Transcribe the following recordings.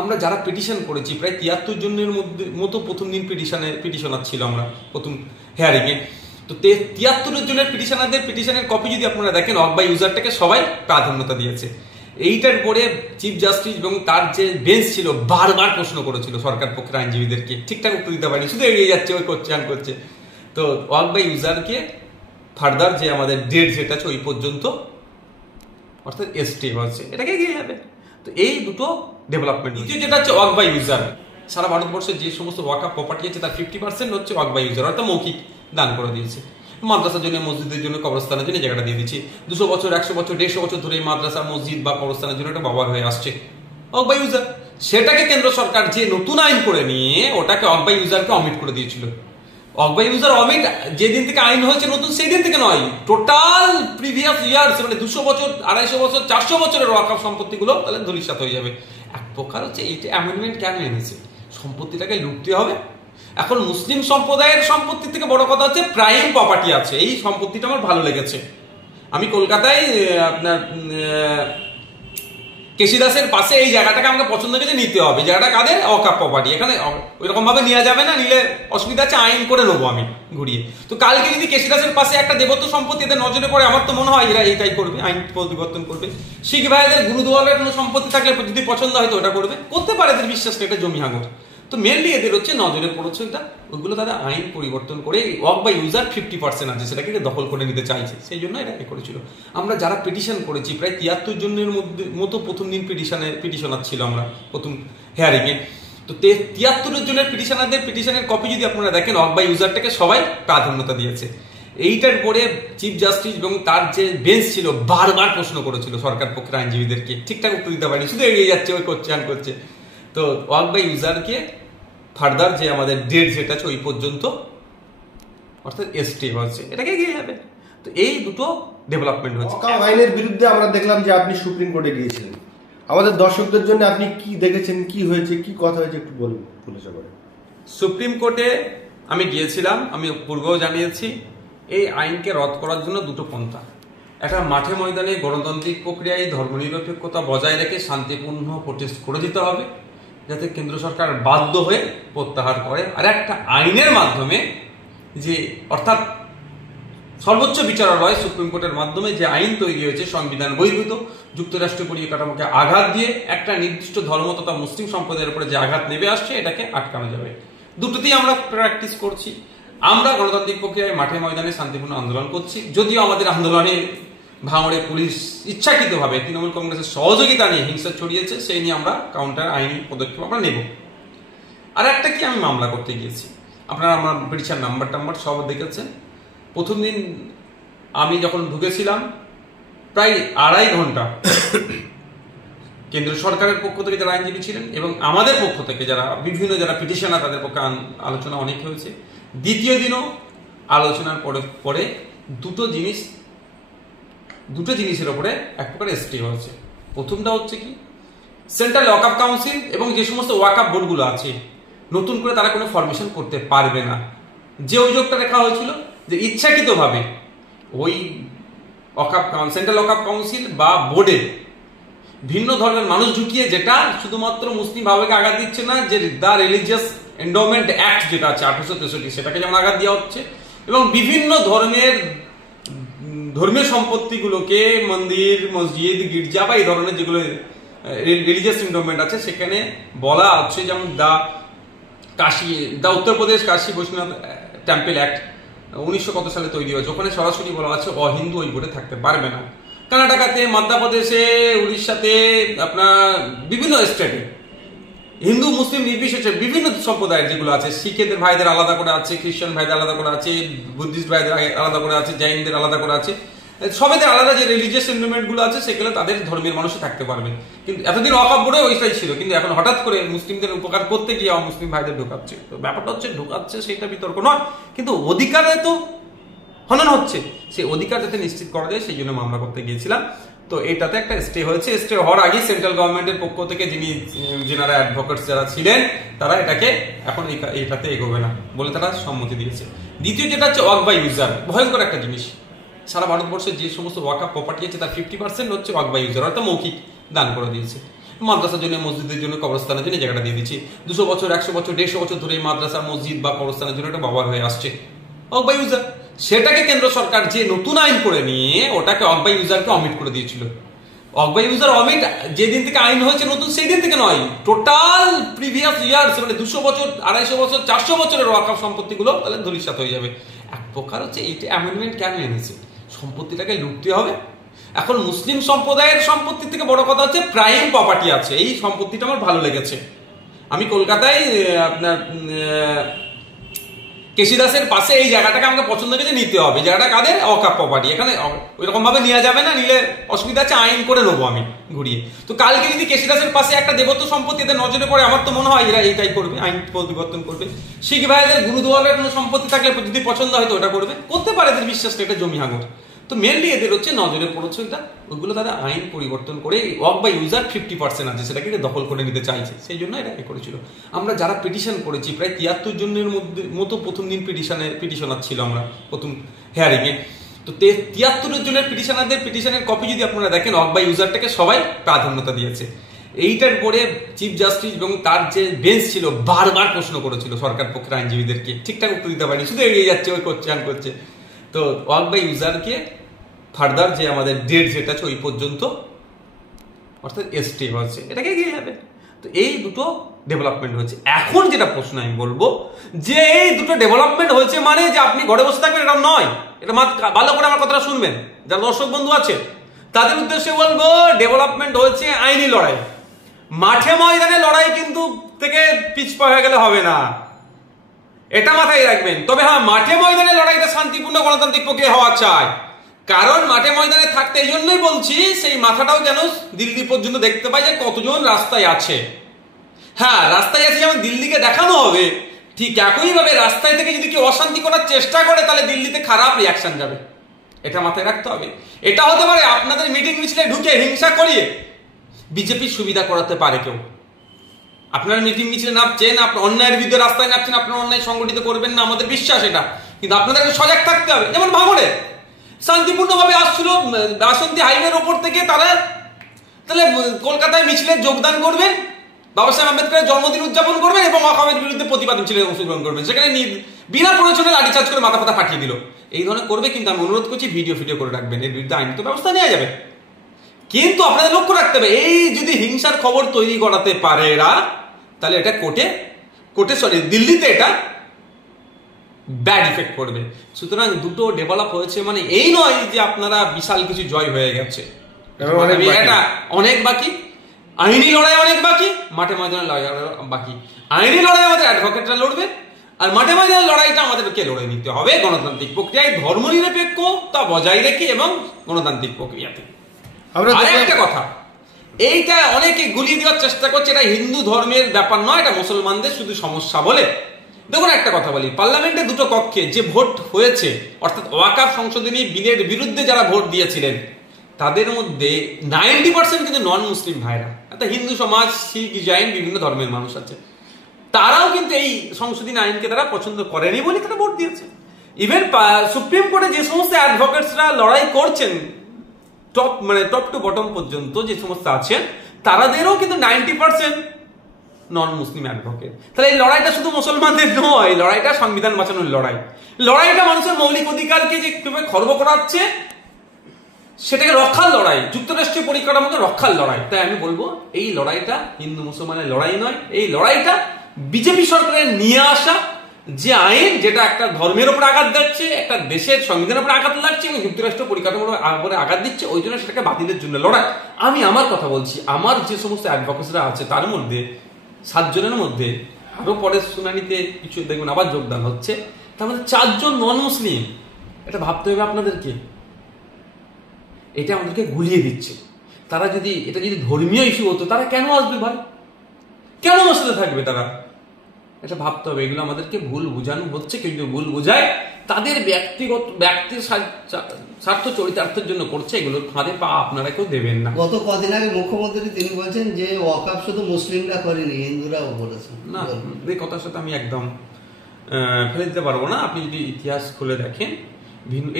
আমরা যারা পিটিশন করেছি প্রায় 73 জনের মতো প্রথম দিন পিটিশনার ছিল আমরা প্রথম হেয়ারিংয়ে। তো 73 জনের পিটিশনের কপি যদি আপনারা দেখেন, ওয়াক বাই ইউজারটাকে সবাই প্রাধান্যতা দিয়েছে। এইটার পরে চিফ জাস্টিস এবং তার যে বেঞ্চ ছিল বারবার প্রশ্ন করেছিল সরকার পক্ষের আইনজীবীদেরকে, ঠিকঠাক উত্তর দিতে পারেনি, শুধু এড়িয়ে যাচ্ছে, ওই করছে আন করছে। তো ওয়াক বাই ইউজারকে ফার্দার যে আমাদের ডেট যেটা আছে ওই পর্যন্ত, অর্থাৎ স্টে হচ্ছে, এটাকে এগিয়ে যাবে। তো এই দুটো ডেভেলপমেন্ট। দ্বিতীয় যেটা হচ্ছে ওয়াক বাই ইউজার, সারা ভারতবর্ষে যে সমস্ত ওয়াকফ প্রপার্টি আছে তার 50% হচ্ছে ওয়াক বাই ইউজার, অর্থাৎ মৌখিক দান করে দিয়েছে। মাদ্রাসার জন্য, মসজিদের জন্য, কবরস্থানের জন্য জায়গাটা দিয়ে দিচ্ছি। 200 বছর, 100 বছর, 150 বছর ধরে মাদ্রাসা, মসজিদ বা কবরস্থানের জন্য একটা ব্যবহার হয়ে আসছে ওয়াক বাই ইউজার। সেটাকে কেন্দ্র সরকার যে নতুন আইন করে নিয়ে ওটাকে ওয়াক বাই ইউজারকে অমিট করে দিয়েছিল। ওয়াক বাই ইউজার অমিট যেদিন থেকে আইন হয়েছে নতুন, সেই দিন থেকে নয়, টোটাল প্রিভিয়াস ইয়ার্স, মানে 200 বছর, 250 বছর, 400 বছরের ওয়াকফ সম্পত্তিগুলো তাহলে ধূলিসাৎ হয়ে যাবে। এক প্রকার হচ্ছে এইটা অ্যামেন্ডমেন্ট কেন এনেছে, সম্পত্তিটাকে লুটতে হবে। এখন মুসলিম সম্প্রদায়ের সম্পত্তি থেকে বড় কথা হচ্ছে প্রাইম প্রপার্টি আছে, এই সম্পত্তিটা আমার ভালো লেগেছে। আমি কলকাতায় আপনার কেশিদাসের পাশে এই জায়গাটাকে আমাকে পছন্দ করে নিতে হবে। জায়গাটা কাদের? ওয়াকফ প্রপার্টি। এখানে ওইরকম ভাবে নেওয়া যাবে না, নিলে অসুবিধা আছে, আইন করে নেবো আমি ঘুরিয়ে। তো কালকে যদি কেশিদাসের পাশে একটা দেবত্ব সম্পত্তি এদের নজরে পড়ে, আমার তো মনে হয় এরা এইটাই করবে, আইন পরিবর্তন করবে। শিখ ভাইদের গুরুদুয়ারের কোনো সম্পত্তি থাকলে যদি পছন্দ হয় তো ওটা করতে পারে, এদের বিশ্বাস এটা জমি হাঙর। তো মেনলি এদের হচ্ছে নজরে পড়েছে এটা, ওইগুলো তারা আইন পরিবর্তন করে ওয়াক বাই ইউজার 50% আছে সেটাকে দখল করে নিতে চাইছে, সেই জন্য এটা করেছিল। আমরা যারা পিটিশন করেছি প্রায় 73 জনের মতো প্রথম দিন পিটিশনার ছিল আমরা প্রথম হেয়ারিংয়ে। তো 73 জনের পিটিশনের কপি যদি আপনারা দেখেন, ওয়াক বাই ইউজারটাকে সবাই প্রাধান্যতা দিয়েছে। এইটার পরে চিফ জাস্টিস এবং তার যে বেঞ্চ ছিল বারবার প্রশ্ন করেছিল সরকার পক্ষের আইনজীবীদেরকে, ঠিকঠাক উত্তর দিতে পারেনি, শুধু এড়িয়ে যাচ্ছে, ওই করছে আন করছে। তো ওয়াক বাই ইউজারকে ফার্দার যে আমাদের ডেট যেটা আছে ওই পর্যন্ত, অর্থাৎ স্টে হচ্ছে, এটাকে এগিয়ে যাবে। তো এই দুটো ডেভেলপমেন্ট হচ্ছে। ওয়াকফ আইনের বিরুদ্ধে আমরা দেখলাম যে আপনি সুপ্রিম কোর্টে গিয়েছিলেন। আমাদের দর্শকদের জন্য আপনি কি দেখেছেন, কি হয়েছে, কি কথা হয়েছে একটু বলুন খুলেছে করে। সুপ্রিম কোর্টে আমি গিয়েছিলাম, আমি পূর্বেও জানিয়েছি, এই আইনকে রদ করার জন্য দুটো পন্থা। একটা মাঠে ময়দানে গণতান্ত্রিক প্রক্রিয়ায় ধর্মনিরপেক্ষতা বজায় রেখে শান্তিপূর্ণ প্রোটেস্ট করে দিতে হবে, যাতে কেন্দ্র সরকার বাধ্য হয়ে প্রত্যাহার করে। আর একটা আইনের মাধ্যমে যে, অর্থাৎ সর্বোচ্চ বিচারালয় সুপ্রিম কোর্টের মাধ্যমে যে আইন তৈরি হয়েছে সংবিধান বহির্ভূত, যুক্তরাষ্ট্রীয় পরিকাঠামোকে আঘাত দিয়ে একটা নির্দিষ্ট ধর্ম তথা মুসলিম সম্প্রদায়ের উপরে যে আঘাত নেমে আসছে এটাকে আটকানো যাবে। দুটোতেই আমরা প্র্যাকটিস করছি। আমরা গণতান্ত্রিক প্রক্রিয়ায় মাঠে ময়দানে শান্তিপূর্ণ আন্দোলন করছি, যদিও আমাদের আন্দোলনে ভাঙড়ে পুলিশ ইচ্ছাকৃতভাবে তৃণমূল কংগ্রেসের সহযোগিতা নিয়ে হিংসা ছড়িয়েছে, সেই নিয়ে আমরা কাউন্টার আইনি পদক্ষেপ আমরা নেব। আর একটা কি, আমি মামলা করতে গিয়েছি, আপনারা আমার পিটিশন নাম্বার সব দেখেছেন। প্রথম দিন আমি যখন ঢুকেছিলাম প্রায় 2.5 ঘন্টা কেন্দ্র সরকারের পক্ষ থেকে যারা আইনজীবী ছিলেন এবং আমাদের পক্ষ থেকে যারা যারা পিটিশনার তাদের পক্ষে আলোচনা অনেক হয়েছে। দ্বিতীয় দিনও আলোচনার পরে দুটো জিনিসের উপরে এক প্রকার স্টে হয়েছে। প্রথমটা হচ্ছে কি, সেন্ট্রাল ওয়াকফ কাউন্সিল এবং যে সমস্ত ওয়াকফ বোর্ডগুলো আছে নতুন করে তারা কোনো ফরমেশন করতে পারবে না। যে অভিযোগটা রেখা হয়েছিল যে ইচ্ছাকৃতভাবে ওই সেন্ট্রাল ওয়াকফ কাউন্সিল বা বোর্ডে ভিন্ন ধর্মের মানুষ ঢুকিয়ে, যেটা শুধুমাত্র মুসলিম ভাবেকে আঘাত দিচ্ছে না, যে দ্য রিলিজিয়াস এন্ডোমেন্ট অ্যাক্ট যেটা আছে 1863 সেটাকে যেমন আঘাত দেওয়া হচ্ছে, এবং বিভিন্ন ধর্মীয় সম্পত্তিগুলোকে, মন্দির, মসজিদ, গির্জা বা এই ধরনের যেগুলো রিলিজিয়াস এন্ডোমেন্ট আছে সেখানে বলা হচ্ছে, যেমন দ্য উত্তরপ্রদেশ কাশী বৈষ্ণব টেম্পল অ্যাক্ট 1900 কত সালে তৈরি হয়েছে, ওখানে সরাসরি বলা আছে অহিন্দু ওই বোর্ডে থাকতে পারবে না। কর্ণাটকাতে, মধ্যপ্রদেশে, উড়িষ্যাতে, আপনার বিভিন্ন স্টেটে হিন্দু মুসলিম নির্বিশেষে বিভিন্ন সম্প্রদায়ের যেগুলো আছে, শিখেদের ভাইদের আলাদা করে আছে, খ্রিস্টান ভাইদের আলাদা করে আছে, বুদ্ধিস্ট ভাইদের আলাদা করে আছে, জৈনদের আলাদা করে আছে, সবেদের আলাদা যে রিলিজিয়াস এন্ডোমেন্ট গুলো আছে সেগুলো তাদের ধর্মের মানুষই থাকতে পারবে। কিন্তু এতদিন ওয়াকফ বোর্ডে ওইটাই ছিল, কিন্তু এখন হঠাৎ করে মুসলিমদের উপকার করতে গিয়ে মুসলিম ভাইদের ঢোকাচ্ছে। তো ব্যাপারটা হচ্ছে ঢোকাচ্ছে সেটা বিতর্ক নয়, কিন্তু অধিকারে তো হনন হচ্ছে, সেই অধিকার যাতে নিশ্চিত করা যায় সেই জন্য মামলা করতে গিয়েছিলাম। তো এটাতে একটা স্টে হয়েছে। স্টে হওয়ার আগে সেন্ট্রাল গভর্নমেন্টের পক্ষ থেকে যিনারা অ্যাডভোকেটস যারা ছিলেন তারা এটাকে এখন এটাতে এগোবে না বলে তারা সম্মতি দিয়েছে। দ্বিতীয় যেটা হচ্ছে ওয়াক বাই ইউজার, ভয়ঙ্কর একটা জিনিস। সারা ভারতবর্ষে যে সমস্ত ওয়াকফ প্রপার্টি আছে তার 50% হচ্ছে ওয়াক বাই ইউজার, অর্থাৎ মৌখিক দান করে দিয়েছে। মাদ্রাসার জন্য, মসজিদের জন্য, কবরস্থানের জন্য জায়গাটা দিয়ে দিচ্ছি। 200 বছর, 100 বছর, 150 বছর ধরে এই মাদ্রাসা, মসজিদ বা কবরস্থানের জন্য একটা ব্যবহার হয়ে আসছে অক বাই ইউজার। সেটাকে কেন্দ্র সরকার যে নতুন আইন করে নিয়ে ওটাকে অক বাই ইউজারকে অমিট করে দিয়েছিল। অক বাই ইউজার অমিট যেদিন থেকে আইন হয়েছে নতুন, সেই দিন থেকে নয়, টোটাল প্রিভিয়াস ইয়ার্স, মানে 200 বছর, 250 বছর, 400 বছরের ওয়াকফ সম্পত্তিগুলো তাহলে ধূলিসাৎ হয়ে যাবে। এক প্রকার হচ্ছে এইটা অ্যামেন্ডমেন্ট কেন এনেছে, সম্পত্তিটাকে লুটতে হবে। এখন মুসলিম সম্প্রদায়ের সম্পত্তি থেকে বড় কথা হচ্ছে প্রাইম প্রপার্টি আছে, এই সম্পত্তিটা আমার ভালো লেগেছে। আমি কলকাতায় আপনার কেশিদাসের পাশে এই জায়গাটাকে আমাকে পছন্দ করেছে, নিতে হবে। জায়গাটা কাদের? ওয়াকফ প্রপার্টি। এখানে ওইরকম ভাবে নেওয়া যাবে না, নিলে অসুবিধা আছে, আইন করে নেবো আমি ঘুরিয়ে। তো কালকে যদি কেশিদাসের পাশে একটা দেবত্ব সম্পত্তি এদের নজরে পড়ে, আমার তো মনে হয় এরা এইটাই করবে, আইন পরিবর্তন করবে। শিখ ভাইদের গুরুদুয়ারের কোনো সম্পত্তি থাকলে যদি পছন্দ হয় তো ওটা করবে, করতে পারে, এদের বিশ্বাসটা এটা জমি হাঙর। তো মেনলি এদের হচ্ছে নজরে পড়েছে এটা, ওইগুলো তারা আইন পরিবর্তন করে ওয়াক বাই ইউজার 50% আছে সেটাকে দখল করে নিতে চাইছে, সেই জন্য এটা করেছিল। আমরা যারা পিটিশন করেছি প্রায় 73 জনের মতো প্রথম দিন পিটিশনার ছিল আমরা প্রথম হেয়ারিং এ। তো 73 জনের পিটিশনের কপি যদি আপনারা দেখেন, ওয়াক বাই ইউজারটাকে সবাই প্রাধান্যতা দিয়েছে। এইটার পরে চিফ জাস্টিস এবং তার যে বেঞ্চ ছিল বারবার প্রশ্ন করেছিল সরকার পক্ষের আইনজীবীদেরকে, ঠিকঠাক উত্তর দিতে পারেনি, শুধু এড়িয়ে যাচ্ছে, ওই করছে আন করছে। তো ওয়াক বাই ইউজারকে ফার্দার যে আমাদের ডেট যেটা আছে ওই পর্যন্ত, অর্থাৎ স্টে হচ্ছে, এটাকে এগিয়ে যাবে। তো এই দুটো ডেভেলপমেন্ট হয়েছে। এখন যেটা প্রশ্ন আমি বলবো যে এই দুটো ডেভেলপমেন্ট হয়েছে মানে যে আপনি ঘরে বসে থাকবেন, এটা নয়। এটা ভালো করে আমার কথাটা শুনবেন, যারা দর্শক বন্ধু আছে তাদের উদ্দেশ্যে বলবো, ডেভেলপমেন্ট হয়েছে আইনি লড়াই। মাঠে ময়দানে লড়াই কিন্তু থেকে পিছপা হয়ে গেলে হবে না, এটা মাথায় রাখবেন। তবে হ্যাঁ, মাঠে ময়দানে লড়াইটা শান্তিপূর্ণ গণতান্ত্রিক প্রক্রিয়া হওয়া চাই। কারণ মাঠে ময়দানে থাকতে এই জন্যই বলছি, সেই মাথাটাও যেন দিল্লি পর্যন্ত দেখতে পাই যে কতজন রাস্তায় আছে। হ্যাঁ, রাস্তায় আছে যেমন দিল্লিকে দেখানো হবে, ঠিক একইভাবে রাস্তায় থেকে যদি কেউ অশান্তি করার চেষ্টা করে তাহলে দিল্লিতে খারাপ রিয়াকশন যাবে, এটা মাথায় রাখতে হবে। এটা হতে পারে আপনাদের মিটিং মিছিলে ঢুকে হিংসা করিয়ে বিজেপির সুবিধা করাতে পারে কেউ। আপনার মিটিং মিছিলে নামছেন, আপনার অন্যায়ের বিরুদ্ধে রাস্তায় নামছেন, আপনার অন্যায় সংগঠিত করবেন না, আমাদের বিশ্বাস এটা, কিন্তু আপনাদেরকে সজাগ থাকতে হবে। যেমন ভাঙড়ে শান্তিপূর্ণভাবে আসছিল বাসন্তী হাইওয়ের ওপর থেকে, তাহলে কলকাতায় মিছিলে যোগদান করবেন, বাবা সাহেব আম্বেদকরের জন্মদিন উদযাপন করবেন এবং ওয়াকফের বিরুদ্ধে প্রতিবাদ মিছিলে অংশগ্রহণ করবেন। সেখানে বিনা প্রয়োজনে লাঠিচার্জ করে মাথা ফাতা ফাটিয়ে দিল, এই ধরনের করবে। কিন্তু আমি অনুরোধ করছি ভিডিও করে রাখবেন, এর বিরুদ্ধে আইনত ব্যবস্থা নেওয়া যাবে। কিন্তু আপনাদের লক্ষ্য রাখতে হবে, এই যদি হিংসার খবর তৈরি করাতে পারে এরা, তাহলে এটা দিল্লিতে এটা ব্যাড ইফেক্ট করবে। সুতরাং দুটো ডেভেলপ হয়েছে মানে এই নয় যে আপনারা বিশাল কিছু জয় হয়ে গেছে, এটা অনেক বাকি। আইনি লড়াই অনেক বাকি, মাঠে ময়দানে লড়াই বাকি। আইনি লড়াই আমাদের অ্যাডভোকেটরা লড়বে, আর মাঠে ময়দানে লড়াইটা আমাদেরকে লড়ে নিতে হবে গণতান্ত্রিক প্রক্রিয়ায়, ধর্মনিরপেক্ষতা বজায় রেখে এবং গণতান্ত্রিক প্রক্রিয়াতে। আর একটা কথা, এইটা অনেকে গুলিয়ে দেওয়ার চেষ্টা করছে, এটা হিন্দু ধর্মের ব্যাপার নয়, এটা মুসলমানদের শুধু সমস্যা বলে। দেখুন একটা কথা বলি, পার্লামেন্টে দুটো কক্ষে যে ভোট হয়েছে, অর্থাৎ ওয়াকফ সংশোধনী বিলের বিরুদ্ধে যারা ভোট দিয়েছিলেন তাদের মধ্যে 90% কিন্তু নন মুসলিম ভাইরা, অর্থাৎ হিন্দু সমাজ, শিখ, জৈন, বিভিন্ন ধর্মের মানুষ আছে, তারাও কিন্তু এই সংশোধনী আইনকে তারা পছন্দ করেনি বলে তারা ভোট দিয়েছে। ইভেন সুপ্রিম কোর্টে যে সমস্ত অ্যাডভোকেটসরা লড়াই করছেন টপ টু বটম পর্যন্ত যে সমস্ত আছেন, তাদেরও কিন্তু 90% নন মুসলিম অ্যাডভোকেট। তাহলে এই লড়াইটা শুধু মুসলমানদের নয়, লড়াইটা সংবিধান বাঁচানোর লড়াই, লড়াইটা মানুষের মৌলিক অধিকারকে যে কিভাবে খর্ব করাচ্ছে সেটাকে রক্ষার লড়াই, যুক্তরাষ্ট্রীয় পরিকাঠামোকে রক্ষার লড়াই। তাই আমি বলবো এই লড়াইটা হিন্দু মুসলমানের লড়াই নয়, এই লড়াইটা বিজেপি সরকারের নিয়ে আসা যে আইন, যেটা একটা ধর্মের উপর আঘাত দিচ্ছে, একটা দেশের সংবিধানের উপর আঘাত লাগছে এবং যুক্তরাষ্ট্র পরিকাঠামোর উপরে আঘাত দিচ্ছে, ওই জন্য সেটাকে বাতিলের জন্য লড়াই। আমি আমার কথা বলছি, আমার যে সমস্ত অ্যাডভোকেটসরা আছে তার মধ্যে 7 জনের মধ্যে আরো পরের শুনানিতে কিছু দেখবেন আবার যোগদান হচ্ছে, তার মধ্যে 4 জন নন মুসলিম। এটা ভাবতে হবে আপনাদেরকে, এটা আমাদেরকে গুলিয়ে দিচ্ছে। এটা যদি ধর্মীয় ইস্যু হতো তারা কেন আসবে ভাই, কেন আমার সাথে থাকবে তারা? এটা ভাবতে হবে। এগুলো আমাদেরকে ভুল বোঝানো হচ্ছে, কিন্তু ভুল বোঝায় তাদের ব্যক্তির স্বার্থ চরিতার্থের জন্য করছে, এগুলোর ফাঁদে পা আপনারা কেউ দেবেন না। গত কদিন আগে মুখ্যমন্ত্রী তিনি বলছেন যে ওয়াকফ শুধু মুসলিমরা করেনি, হিন্দুরাও করেছে। না, এই কথার সাথে আমি একদম ফেলে দিতে পারবো না। আপনি যদি ইতিহাস খুলে দেখেন,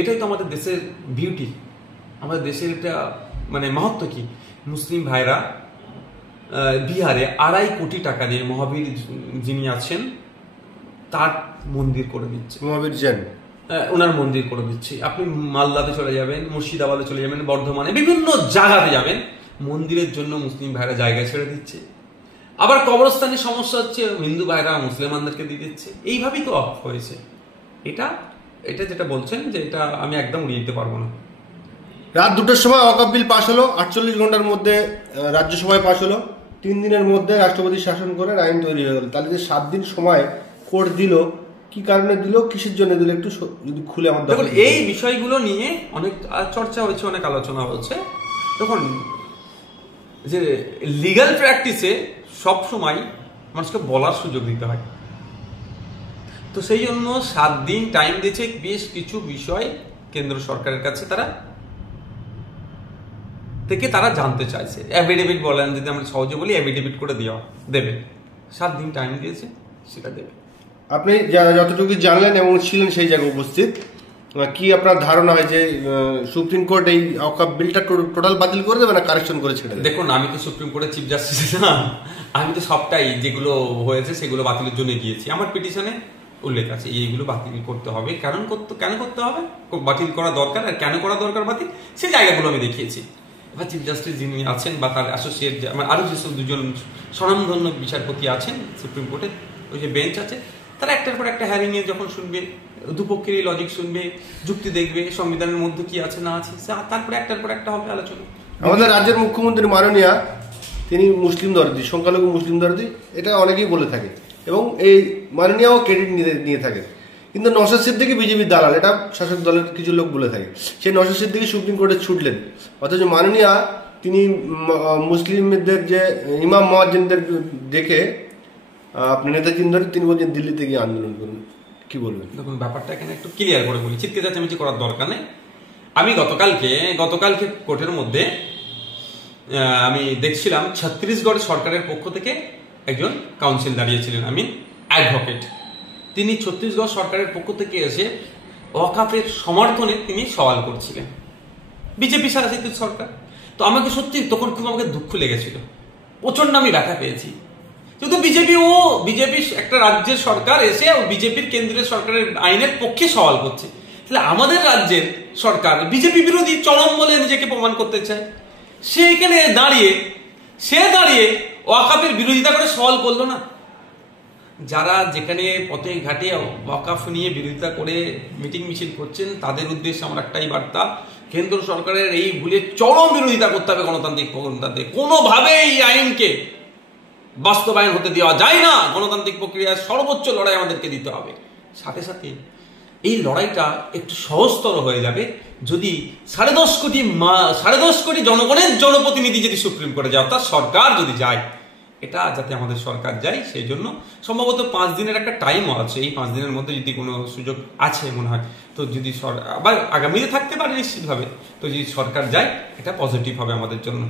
এটাই তো আমাদের দেশের বিউটি, আমাদের দেশের এটা মানে মাহাত্ম্য কি। মুসলিম ভাইরা বিহারে 2.5 কোটি টাকা দিয়ে মহাবীর যিনি আছেন তার মন্দির করে দিচ্ছে, মহাবীর জৈন ওনার মন্দির করে দিচ্ছে। আপনি মালদাতে চলে যাবেন, মুর্শিদাবাদে চলে যাবেন, বর্ধমানে বিভিন্ন জায়গাতে যাবেন, মন্দিরের জন্য মুসলিম ভাইরা জায়গা ছেড়ে দিচ্ছে। আবার কবরস্থানের সমস্যা হচ্ছে, হিন্দু ভাইরা মুসলমানদেরকে দিয়ে দিচ্ছে। এইভাবেই তো অফ হয়েছে। এটা এটা যেটা বলছেন যে এটা আমি একদম উড়িয়ে দিতে পারবো না। রাত 2টার সময় ওয়াকফ বিল পাশ হলো, 48 ঘন্টার মধ্যে রাজ্যসভায় পাশ হলো, 3 দিনের মধ্যে রাষ্ট্রপতি শাসন করে আইন তৈরি হয়ে গেল। তাহলে যে 7 দিন সময় কোর্ট দিল, কি কারণে দিল, কিসের জন্য দিল, একটু যদি খুলে আমার দেখুন এই বিষয়গুলো নিয়ে অনেক চর্চা হয়েছে, অনেক আলোচনা হয়েছে। দেখুন যে লিগ্যাল প্র্যাকটিসে সব সময় মানুষকে বলার সুযোগ দিতে হয়, তো সেই জন্য 7 দিন টাইম দিয়েছে। বেশ কিছু বিষয় কেন্দ্র সরকারের কাছে তারা জানতে চাইছে। অ্যাফিডেভিট বলেন, যদি আমরা সহজে বলি অ্যাফিডেভিট করে দেবে। 7 দিন টাইম দিয়েছে, সেটা দেবে। আপনি যতটুকু জানলেন এবং ছিলেন সেই জায়গায় উপস্থিত, কি আপনার ধারণা হয় যে সুপ্রিম কোর্ট এই ওয়াকফ বিলটা টোটাল বাতিল করে দেবে না কারেকশন করে ছেড়ে দেবে? দেখুন আমি তো সুপ্রিম কোর্টের চিফ জাস্টিস না, আমি তো সবটাই যেগুলো হয়েছে সেগুলো বাতিলের জন্য গিয়েছি। আমার পিটিশনে উল্লেখ আছে এইগুলো বাতিল করতে হবে, কেন করতে হবে, বাতিল করা দরকার, আর কেন করা দরকার বাতিল, সেই জায়গাগুলো আমি দেখিয়েছি। এবার চিফ জাস্টিস যিনি আছেন বা তার অ্যাসোসিয়েট আমার আরো যেসব 2জন স্বনামধন্য বিচারপতি আছেন সুপ্রিম কোর্টের, ওই যে বেঞ্চ আছে, তারা একটার পর একটা হ্যারিং এ যখন শুনবে, দুপক্ষেরই লজিক শুনবে, যুক্তি দেখবে, সংবিধানের মধ্যে কি আছে না আছে, তারপরে একটার পর একটা হবে আলোচনা। আমাদের রাজ্যের মুখ্যমন্ত্রী মাননীয়া তিনি মুসলিম দরদি, সংখ্যালঘু মুসলিম দরদি, এটা অনেকেই বলে থাকে এবং এই মাননীয়াও ক্রেডিট নিয়ে থাকে। কিন্তু নওশাদ সিদ্দিকী বিজেপির দালাল, এটা শাসক দলের কিছু লোক বলে থাকে। সেই নওশাদ সিদ্দিকী সুপ্রিম কোর্টে ছুটলেন, অথচ মাননীয়া তিনি মুসলিমদের যে ইমাম মুয়াজ্জিনদের দেখে আপনি নেতাজি ধরে তিনি বলছেন দিল্লিতে গিয়ে আন্দোলন করুন, কি বলবেন? দেখুন ব্যাপারটা এখানে একটু ক্লিয়ার করে বলি, চিৎকে চাচামেচি করার দরকার নেই। আমি গতকালকে কোর্টের মধ্যে আমি দেখছিলাম ছত্তিশগড় সরকারের পক্ষ থেকে একজন কাউন্সিল দাঁড়িয়েছিলেন, অ্যাডভোকেট। তিনি ছত্তিশগড় সরকারের পক্ষ থেকে এসে ওয়াকফের সমর্থনে তিনি সওয়াল করছিলেন, বিজেপি শাসিত সরকার। তো আমাকে সত্যি তখন খুব আমাকে দুঃখ লেগেছিল, প্রচন্ড আমি ব্যথা পেয়েছি। কিন্তু বিজেপি একটা রাজ্যের সরকার এসে বিজেপির কেন্দ্রীয় সরকারের আইনের পক্ষে সওয়াল করছে, তাহলে আমাদের রাজ্যের সরকার বিজেপি বিরোধী চরম বলে নিজেকে প্রমাণ করতে চায়। সে এখানে দাঁড়িয়ে ওয়াকফের বিরোধিতা করে সওয়াল করলো না। যারা যেখানে পথে ঘাটে ওয়াকফ নিয়ে বিরোধিতা করে মিটিং মিছিল করছেন, তাদের উদ্দেশ্যে আমার একটাই বার্তা, কেন্দ্র সরকারের এই ভুলের চরম বিরোধিতা করতে হবে। গণতান্ত্রিক কোনোভাবে এই আইনকে বাস্তবায়ন হতে দেওয়া যায় না। গণতান্ত্রিক প্রক্রিয়ার সর্বোচ্চ লড়াই আমাদেরকে দিতে হবে। সাথে সাথে এই লড়াইটা একটু সহজতর হয়ে যাবে যদি 10.5 কোটি জনগণের জনপ্রতিনিধি যদি সুপ্রিম কোর্টে যায়, অর্থাৎ সরকার যদি যায়, এটা যাতে আমাদের সরকার যায়, সেই জন্য সম্ভবত 5 দিনের একটা টাইমও আছে। এই 5 দিনের মধ্যে যদি কোনো সুযোগ আছে মনে হয়, তো যদি আবার আগামীতে থাকতে পারে নিশ্চিতভাবে, তো যদি সরকার যায়, এটা পজিটিভ হবে আমাদের জন্য।